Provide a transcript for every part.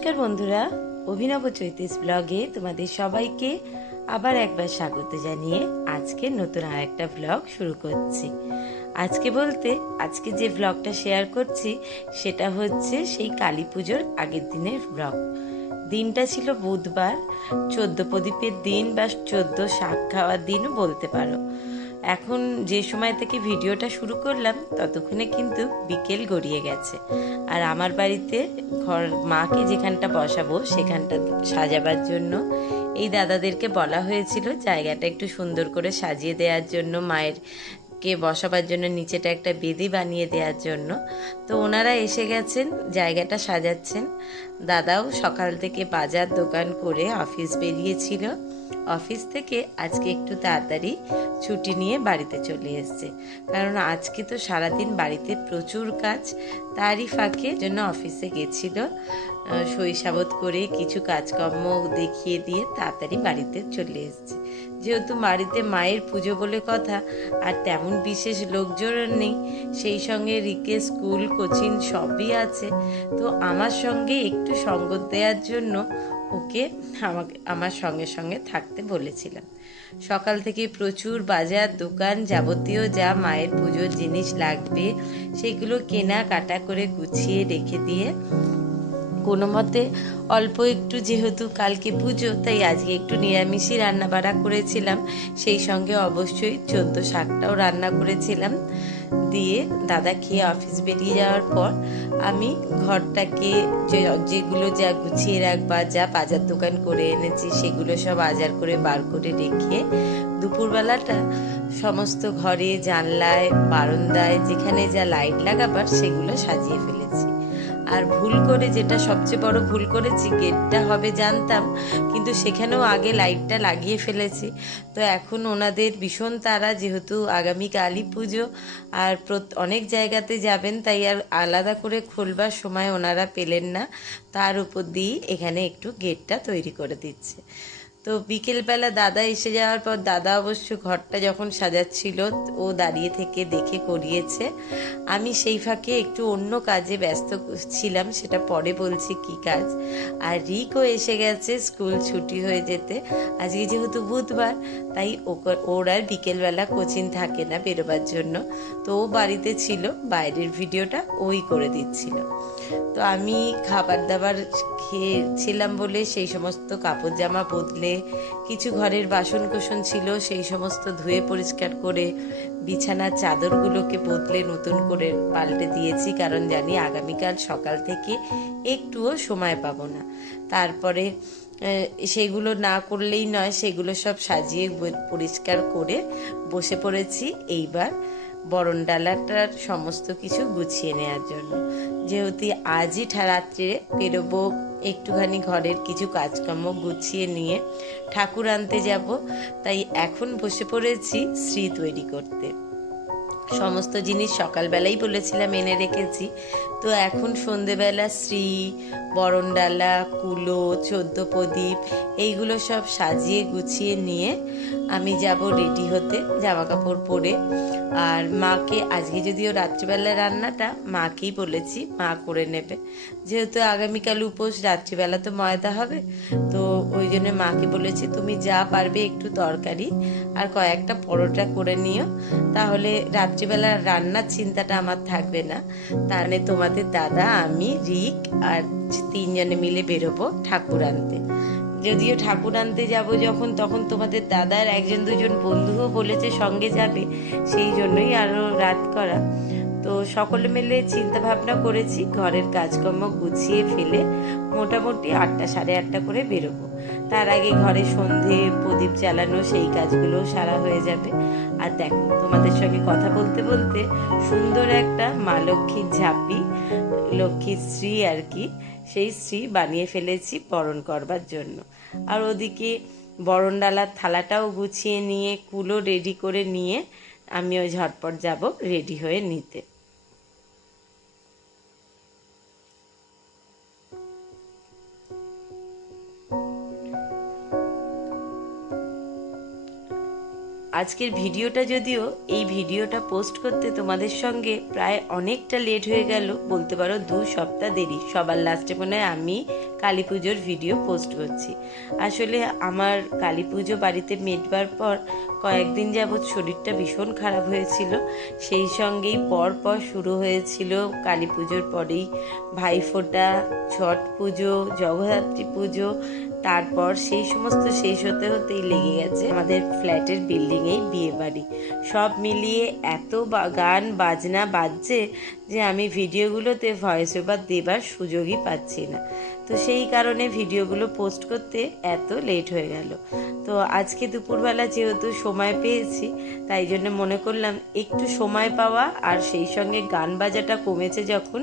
নমস্কার বন্ধুরা, অভিনব চৈতিস ব্লগে তোমাদের সবাইকে আবার একবার স্বাগত জানিয়ে আজকে নতুন আর একটা ব্লগ শুরু করছি। আজকে বলতে, আজকে যে ব্লগটা শেয়ার করছি, সেটা হচ্ছে সেই কালী পুজোর আগের দিনের ব্লগ দিনটা ছিল বুধবার, চোদ্দ প্রদীপের দিন বা চোদ্দ শাক খাওয়ার দিনও বলতে পারো। এখন যে সময় থেকে ভিডিওটা শুরু করলাম, ততক্ষণে কিন্তু বিকেল গড়িয়ে গেছে। আর আমার বাড়িতে ঘর মাকে যেখানটা বসাবো, সেখানটা সাজাবার জন্য এই দাদাদেরকে বলা হয়েছিল, জায়গাটা একটু সুন্দর করে সাজিয়ে দেওয়ার জন্য, মায়ের কে বসাবার জন্য নিচেটা একটা বেদি বানিয়ে দেওয়ার জন্য। তো ওনারা এসে গেছেন, জায়গাটা সাজাচ্ছেন। দাদাও সকাল থেকে বাজার দোকান করে অফিস বেরিয়েছিল। অফিস থেকে আজকে একটু তাড়াতাড়ি ছুটি নিয়ে বাড়িতে চলে এসছে। কারণ আজকে তো সারাদিন বাড়িতে প্রচুর কাজ, তারই ফাঁকে জন্য অফিসে গেছিল। শৈশাবত করে কিছু কাজকর্ম দেখিয়ে দিয়ে তাড়াতাড়ি বাড়িতে চলে এসছে। যেহেতু বাড়িতে মায়ের পুজো বলে কথা, আর তেমন বিশেষ লোকজন নেই, সেই সঙ্গে রিকে, স্কুল কোচিং সবই আছে। তো আমার সঙ্গে একটু সঙ্গ দেওয়ার জন্য ওকে আমাকে, আমার সঙ্গে সঙ্গে থাকতে বলেছিলাম সকাল থেকে প্রচুর বাজার, দোকান যাবতীয় যা মায়ের পুজোর জিনিস লাগবে, সেগুলো কেনা কাটা করে গুছিয়ে রেখে দিয়ে, কোনো মতে অল্প একটু যেহেতু কালকে পুজো, তাই আজকে একটু নিরামিষই রান্না বাড়া করেছিলাম। সেই সঙ্গে অবশ্যই চোদ্দ শাকটাও রান্না করেছিলাম। দিয়ে দাদা খেয়ে অফিস বেরিয়ে যাওয়ার পর আমি ঘরটাকে যেগুলো যা গুছিয়ে রাখবা, যা বাজার দোকান করে এনেছি, সেগুলো সব বাজার করে বার করে রেখে দুপুরবেলাটা সমস্ত ঘরে জানলায়, বারান্দায় যেখানে যা লাইট লাগাবার, সেগুলো সাজিয়ে ফেলেছি। আর ভুল করে যেটা সবচেয়ে বড় ভুল করেছি, গেটটা হবে জানতাম, কিন্তু সেখানেও আগে লাইটটা লাগিয়ে ফেলেছি। তো এখন ওনাদের ভীষণ তারা যেহেতু আগামী কালী পুজো আর অনেক জায়গাতে যাবেন, তাই আর আলাদা করে খোলবার সময় ওনারা পেলেন না। তার উপর দিয়েই এখানে একটু গেটটা তৈরি করে দিচ্ছে। তো বিকেলবেলা দাদা এসে যাওয়ার পর দাদা অবশ্য ঘরটা যখন সাজাচ্ছিল, ও দাঁড়িয়ে থেকে দেখে করিয়েছে। আমি সেই ফাঁকে একটু অন্য কাজে ব্যস্ত ছিলাম, সেটা পরে বলছি কি কাজ। আর রিকও এসে গেছে স্কুল ছুটি হয়ে যেতে। আজকে যেহেতু বুধবার, তাই ওর আর বিকেলবেলা কোচিং থাকে না বেরোবার জন্য। তো ও বাড়িতে ছিল, বাইরের ভিডিওটা ওই করে দিচ্ছিল। তো আমি খাবার দাবার খেয়েছিলাম বলে সেই সমস্ত কাপড় জামা বদলে কিছু ঘরের বাসন কোসন ছিল, সেই সমস্ত ধুয়ে পরিষ্কার করে বিছানার চাদরগুলোকে বদলে নতুন করে পাল্টে দিয়েছি, কারণ জানি আগামীকাল সকাল থেকে একটুও সময় পাবো না। তারপরে সেগুলো না করলেই নয়, সেগুলো সব সাজিয়ে পরিষ্কার করে বসে পড়েছি। এইবার বরণ ডালাটার সমস্ত কিছু গুছিয়ে নেওয়ার জন্য। যেহেতু আজই রাত্রে বেরোবো একটুখানি ঘরের কিছু কাজকর্ম গুছিয়ে নিয়ে ঠাকুর আনতে যাব। তাই এখন বসে পড়েছি শ্রী তৈরি করতে। সমস্ত জিনিস সকালবেলাই বলেছিলাম এনে রেখেছি। তো এখন সন্ধেবেলা শ্রী বরণডালা, কুলো, চোদ্দ প্রদীপ, এইগুলো সব সাজিয়ে গুছিয়ে নিয়ে আমি যাব রেডি হতে জামা কাপড় পরে। আর মাকে, আজকে যদিও রাত্রিবেলা রান্নাটা মাকেই বলেছি, মা করে নেবে। যেহেতু আগামীকাল উপোস, রাত্রিবেলা তো ময়দা হবে, তো ওই জন্য মাকে বলেছি, তুমি যা পারবে একটু তরকারি আর কয়েকটা পরোটা করে নিও। তাহলে রাত্রিবেলা রান্নার চিন্তাটা আমার থাকবে না। তাহলে তোমাদের দাদা, আমি, রিক আর তিনজনে মিলে বেরোবো ঠাকুর আনতে। যদিও ঠাকুর আনতে যাব যখন, তখন তোমাদের দাদার একজন দুজন বন্ধুও বলেছে সঙ্গে যাবে, সেই জন্যই আরও রাত করা। তো সকলে মিলে চিন্তা ভাবনা করেছি, ঘরের কাজকর্ম গুছিয়ে ফেলে মোটামুটি আটটা সাড়ে আটটা করে বেরোবো। তার আগে ঘরে সন্ধে, প্রদীপ জ্বালানো, সেই কাজগুলো সারা হয়ে যাবে। আর দেখো, তোমাদের সঙ্গে কথা বলতে বলতে সুন্দর একটা মা লক্ষ্মীর ঝাঁপি, লক্ষ্মীর শ্রী আর কি সেই স্ত্রী বানিয়ে ফেলেছি বরণ করবার জন্য। আর ওদিকে বরণডালার থালাটাও গুছিয়ে নিয়ে, কুলো রেডি করে নিয়ে আমি ওই ঝটপট যাব রেডি হয়ে নিতে। আজকের ভিডিওটা যদিও এই ভিডিওটা পোস্ট করতে তোমাদের সঙ্গে প্রায় অনেকটা লেট হয়ে গেল, বলতে পারো দু সপ্তাহ দেরি। সবার লাস্টে মনে হয় আমি কালী পুজোর ভিডিও পোস্ট করছি। আসলে আমার কালী পুজো বাড়িতে মেটবার পর কয়েকদিন যাবৎ শরীরটা ভীষণ খারাপ হয়েছিল। সেই সঙ্গেই পর পর শুরু হয়েছিল কালী পুজোর পরেই ভাইফোঁটা, ছট পুজো, জগদ্ধাত্রী পুজো তারপর সেই সমস্ত শেষ হতে হতেই লেগে গেছে আমাদের ফ্ল্যাটের বিল্ডিংয়েই বিয়ে বাড়ি সব মিলিয়ে এত গান বাজনা বাজছে যে আমি ভিডিওগুলোতে ভয়েস ওভার দেবার সুযোগই পাচ্ছি না। তো সেই কারণে ভিডিওগুলো পোস্ট করতে এত লেট হয়ে গেল। তো আজকে দুপুরবেলা যেহেতু সময় পেয়েছি, তাই জন্য মনে করলাম একটু সময় পাওয়া আর সেই সঙ্গে গান বাজাটা কমেছে যখন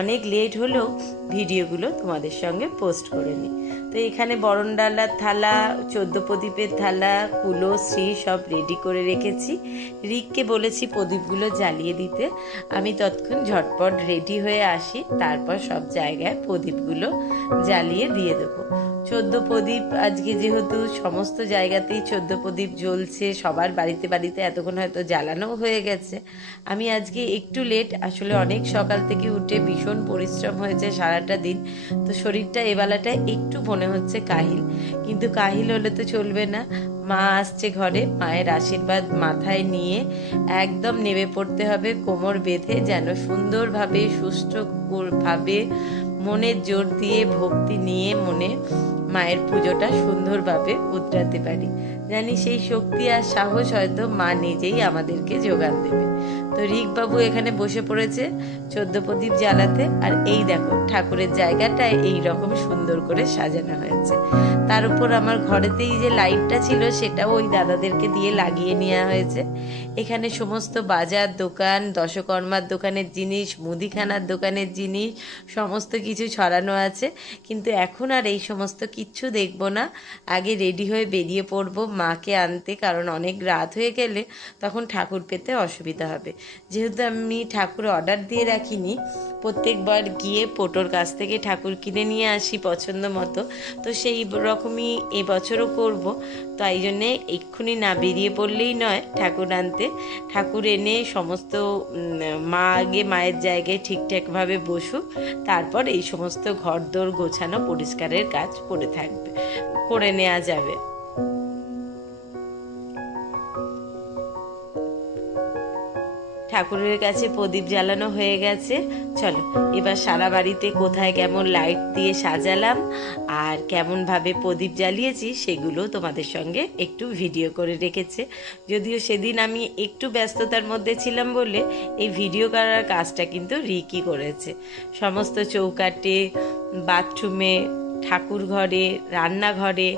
অনেক লেট হলেও ভিডিওগুলো তোমাদের সঙ্গে পোস্ট করে নিই। তো এখানে বরণডালার থালা, চোদ্দ প্রদীপের থালা, কুলো, শ্রী সব রেডি করে রেখেছি। রিককে বলেছি প্রদীপগুলো জ্বালিয়ে দিতে। আমি তৎক্ষণ ঝটপট রেডি হয়ে আসি, তারপর সব জায়গায় প্রদীপগুলো জ্বালিয়ে দিয়ে দেবো। চোদ্দ প্রদীপ, আজকে যেহেতু সমস্ত জায়গাতেই চোদ্দ প্রদীপ জ্বলছে, সবার বাড়িতে বাড়িতে এতক্ষণ হয়তো জ্বালানো হয়ে গেছে। আমি আজকে একটু লেট আসলে অনেক সকাল থেকে উঠে ভীষণ পরিশ্রম হয়েছে সারাটা দিন। তো শরীরটা এবেলাটা একটু মনে হচ্ছে কাহিল। কিন্তু কাহিল হলে তো চলবে না। মা আসছে ঘরে, মায়ের আশীর্বাদ মাথায় নিয়ে একদম নেমে পড়তে হবে কোমর বেঁধে, যেন সুন্দরভাবে সুস্থভাবে মনের জোর দিয়ে ভক্তি নিয়ে মনে মায়ের পুজোটা সুন্দরভাবে উতরাতে পারি। জানি সেই শক্তি আর সাহস হয়তো মা নিজেই আমাদেরকে যোগান দেবে। তো রিকবাবু এখানে বসে পড়েছে চোদ্দ প্রদীপ জ্বালাতে, আর এই দেখো, ঠাকুরের জায়গাটা এই রকম সুন্দর করে সাজানো হয়েছে। তার উপর আমার ঘরেতেই যে লাইটটা ছিল সেটাও ওই দাদাদেরকে দিয়ে লাগিয়ে নেওয়া হয়েছে। এখানে সমস্ত বাজার দোকান, দশকর্মার দোকানের জিনিস, মুদিখানার দোকানের জিনিস, সমস্ত কিছু ছড়ানো আছে। কিন্তু এখন আর এই সমস্ত কিচ্ছু দেখব না। আগে রেডি হয়ে বেরিয়ে পড়ব মাকে আনতে, কারণ অনেক রাত হয়ে গেলে তখন ঠাকুর পেতে অসুবিধা হবে। যেহেতু আমি ঠাকুর অর্ডার দিয়ে রাখিনি, প্রত্যেকবার গিয়ে পোটোর কাছ থেকে ঠাকুর কিনে নিয়ে আসি পছন্দ মতো। তো সেই রকমই এবছরও করব, তাই জন্যে এক্ষুনি না বেরিয়ে পড়লেই নয় ঠাকুর আনতে। ঠাকুর এনে সমস্ত মা আগে মায়ের জায়গায় ঠিকঠাকভাবে বসুক, তারপর এই সমস্ত ঘরদোর গোছানো পরিষ্কারের কাজ পড়ে থাকবে, করে নেওয়া যাবে। ঠাকুরের কাছে প্রদীপ জ্বালানো হয়ে গেছে। চলো, এবার সারা বাড়িতে কোথায় কেমন লাইট দিয়ে সাজালাম আর কেমনভাবে প্রদীপ জ্বালিয়েছি সেগুলো তোমাদের সঙ্গে একটু ভিডিও করে রেখেছে। যদিও সেদিন আমি একটু ব্যস্ততার মধ্যে ছিলাম বলে এই ভিডিও করার কাজটা কিন্তু রিকি করেছে। সমস্ত চৌকাটে বাথরুমে ঠাকুর ঘরে রান্নাঘরে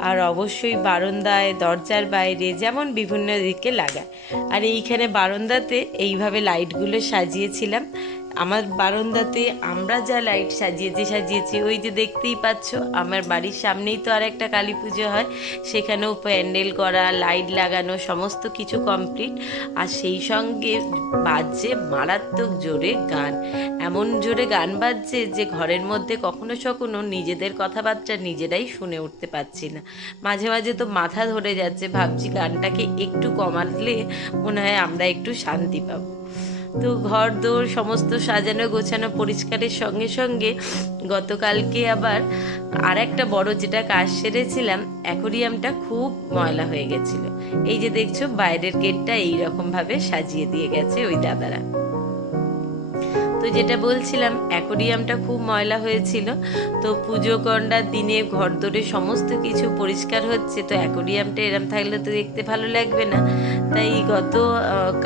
আর অবশ্যই বারান্দায়, দরজার বাইরে যেমন বিভিন্ন দিকে লাগায়। আর এইখানে বারান্দাতে এইভাবে লাইটগুলো সাজিয়েছিলাম। আমার বারান্দাতে আমরা যা লাইট সাজিয়েছি সাজিয়েছি, ওই যে দেখতেই পাচ্ছ, আমার বাড়ির সামনেই তো আর একটা কালী পুজো হয়, সেখানেও প্যান্ডেল করা লাইট লাগানো, সমস্ত কিছু কমপ্লিট আর সেই সঙ্গে বাজছে মারাত্মক জোরে গান। এমন জোরে গান বাজছে যে ঘরের মধ্যে কখনো সখনো নিজেদের কথাবার্তা নিজেরাই শুনে উঠতে পারছি না। মাঝে মাঝে তো মাথা ধরে যাচ্ছে, ভাবছি গানটাকে একটু কমালে মনে হয় আমরা একটু শান্তি পাবো। তো ঘর দোর সমস্ত সাজানো গোছানো পরিষ্কারের সঙ্গে সঙ্গে গতকালকে আবার আর একটা বড় যেটা কাজ সেরেছিলাম, অ্যাকোরিয়ামটা খুব ময়লা হয়ে গেছিল। এই যে দেখছ, বাইরের গেটটা এইরকম ভাবে সাজিয়ে দিয়ে গেছে ওই দাদারা। তো যেটা বলছিলাম, অ্যাকোরিয়ামটা খুব ময়লা হয়েছিল, তো পুজো গন্ডার দিনে ঘর দরে সমস্ত কিছু পরিষ্কার হচ্ছে, তো অ্যাকোরিয়ামটা এরম থাকলে তো দেখতে ভালো লাগবে না। তাই গত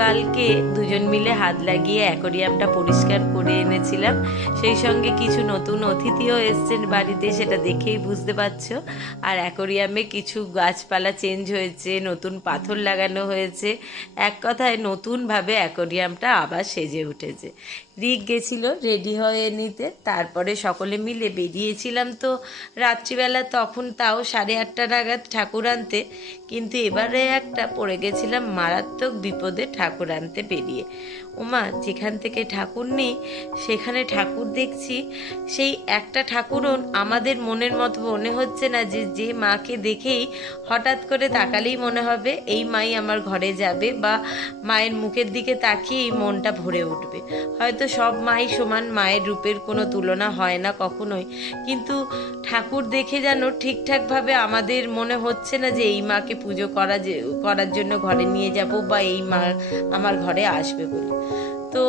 কালকে দুজন মিলে হাত লাগিয়ে অ্যাকোরিয়ামটা পরিষ্কার করে এনেছিলাম। সেই সঙ্গে কিছু নতুন অতিথিও এসছেন বাড়িতে, সেটা দেখেই বুঝতে পারছ। আর অ্যাকোরিয়ামে কিছু গাছপালা চেঞ্জ হয়েছে, নতুন পাথর লাগানো হয়েছে। এক কথায় নতুনভাবে অ্যাকোরিয়ামটা আবার সেজে উঠেছে। রিক গেছিল রেডি হয়ে নিতে। তারপরে সকলে মিলে বেরিয়েছিলাম তো রাত্রিবেলা তখন তাও সাড়ে আটটা নাগাদ ঠাকুর আনতে। কিন্তু এবারে একটা পড়ে গেছিলাম মারাত্মক বিপদে ঠাকুর আনতে বেরিয়ে। ওমা যেখান থেকে ঠাকুর নেই, সেখানে ঠাকুর দেখছি। সেই একটা ঠাকুরও আমাদের মনের মতো মনে হচ্ছে না যে যে মাকে দেখেই হঠাৎ করে তাকালেই মনে হবে, এই মাই আমার ঘরে যাবে বা মায়ের মুখের দিকে তাকিয়েই মনটা ভরে উঠবে। হয়তো সব মাই সমান মায়ের রূপের কোনো তুলনা হয় না কখনোই। কিন্তু ঠাকুর দেখে যেন ঠিকঠাকভাবে আমাদের মনে হচ্ছে না যে এই মাকে পুজো করা যে, করার জন্য ঘরে নিয়ে যাব বা এই মা আমার ঘরে আসবে বলে। তো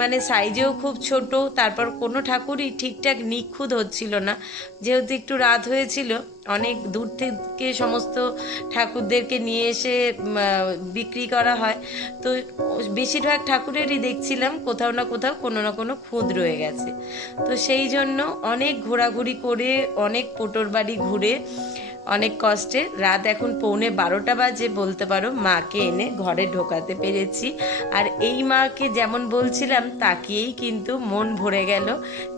মানে সাইজেও খুব ছোট, তারপর কোনো ঠাকুরই ঠিকঠাক নিখুঁত হচ্ছিল না। যেহেতু একটু রাত হয়েছিল, অনেক দূর থেকে সমস্ত ঠাকুরদেরকে নিয়ে এসে বিক্রি করা হয়। তো বেশিরভাগ ঠাকুরেরই দেখছিলাম, কোথাও না কোথাও কোনো না কোনো খুঁত রয়ে গেছে। তো সেই জন্য অনেক ঘোরাঘুরি করে, অনেক পোটোর বাড়ি ঘুরে অনেক কষ্টে। রাত এখন পৌনে বারোটা বাজে বলতে পারো। মাকে এনে ঘরে ঢোকাতে পেরেছি। আর এই মাকে যেমন বলছিলাম, তাকিয়েই কিন্তু মন ভরে গেল।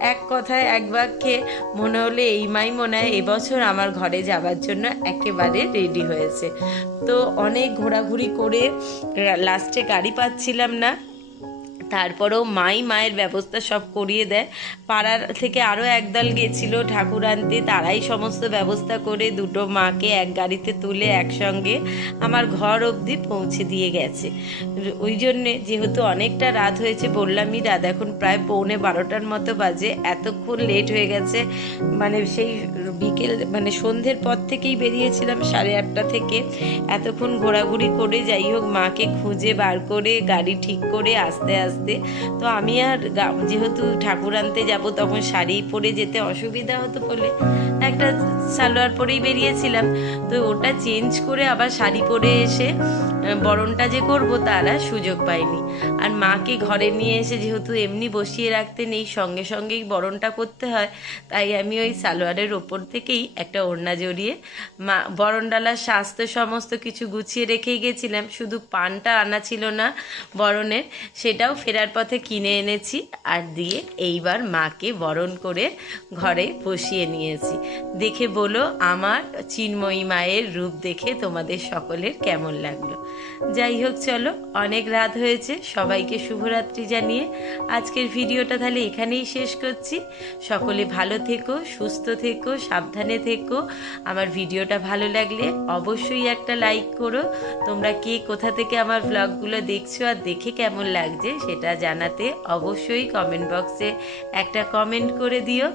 এক কথায় এক বাক্যে মনে হলে এই মাই মনে হয় এবছর আমার ঘরে যাবার জন্য একেবারে রেডি হয়েছে। তো অনেক ঘোরাঘুরি করে লাস্টে গাড়ি পাচ্ছিলাম না। তারপরেও মাই মায়ের ব্যবস্থা সব করিয়ে দেয়। পাড়ার থেকে আরও একদল গেছিল ঠাকুর আনতে, তারাই সমস্ত ব্যবস্থা করে দুটো মাকে এক গাড়িতে তুলে একসঙ্গে আমার ঘর অবধি পৌঁছে দিয়ে গেছে। ওই জন্যে যেহেতু অনেকটা রাত হয়েছে, বললামই, রাত এখন প্রায় পৌনে বারোটার মতো বাজে, এতক্ষণ লেট হয়ে গেছে। মানে সেই বিকেল মানে সন্ধ্যের পর থেকেই বেরিয়েছিলাম সাড়ে আটটা থেকে। এতক্ষণ ঘোরাঘুরি করে যাই হোক, মাকে খুঁজে বার করে, গাড়ি ঠিক করে আস্তে আস্তে তো আমি আর যেহেতু ঠাকুর আনতে যাব, তখন শাড়ি পরে যেতে অসুবিধা হতো বলে একটা সালোয়ার পরেই বেরিয়েছিলাম। তো ওটা চেঞ্জ করে আবার শাড়ি পরে এসে বরণটা যে করব তারা সুযোগ পাইনি। আর মাকে ঘরে নিয়ে এসে যেহেতু এমনি বসিয়ে রাখতে নেই, সঙ্গে সঙ্গেই বরণটা করতে হয়, তাই আমি ওই সালোয়ারের ওপর থেকেই একটা ওড়না জড়িয়ে মা, বরণডালার স্বাস্থ্য সমস্ত কিছু গুছিয়ে রেখেই গেছিলাম। শুধু পানটা আনা ছিল না বরণের, সেটাও ফেরার পথে কিনে এনেছি আর দিয়ে এইবার মাকে বরণ করে ঘরে বসিয়ে নিয়েছি। দেখে বলো, আমার চিন্ময়ী মায়ের রূপ দেখে তোমাদের সকলের কেমন লাগল। যাই হোক, চলো, অনেক রাত হয়েছে, সবাইকে শুভরাত্রি জানিয়ে আজকের ভিডিওটা তাহলে এখানেই শেষ করছি। সকলে ভালো থেকো, সুস্থ থেকো, সাবধানে থেকো। আমার ভিডিওটা ভালো লাগলে অবশ্যই একটা লাইক করো। তোমরা কে কোথা থেকে আমার ব্লগগুলো দেখছ আর দেখে কেমন লাগছে সেটা জানাতে অবশ্যই কমেন্ট বক্সে একটা কমেন্ট করে দিও।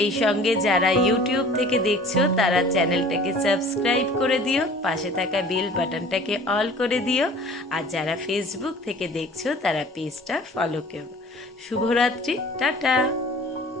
এই সঙ্গে যারা ইউটিউব থেকে দেখছ, তারা চ্যানেলটাকে সাবস্ক্রাইব করে দিও, পাশে থাকা বেল বাটনটাকে অল করে দিও, আর যারা ফেসবুক থেকে দেখছ, তারা পেজটা ফলো করো। শুভরাত্রি, টাটা!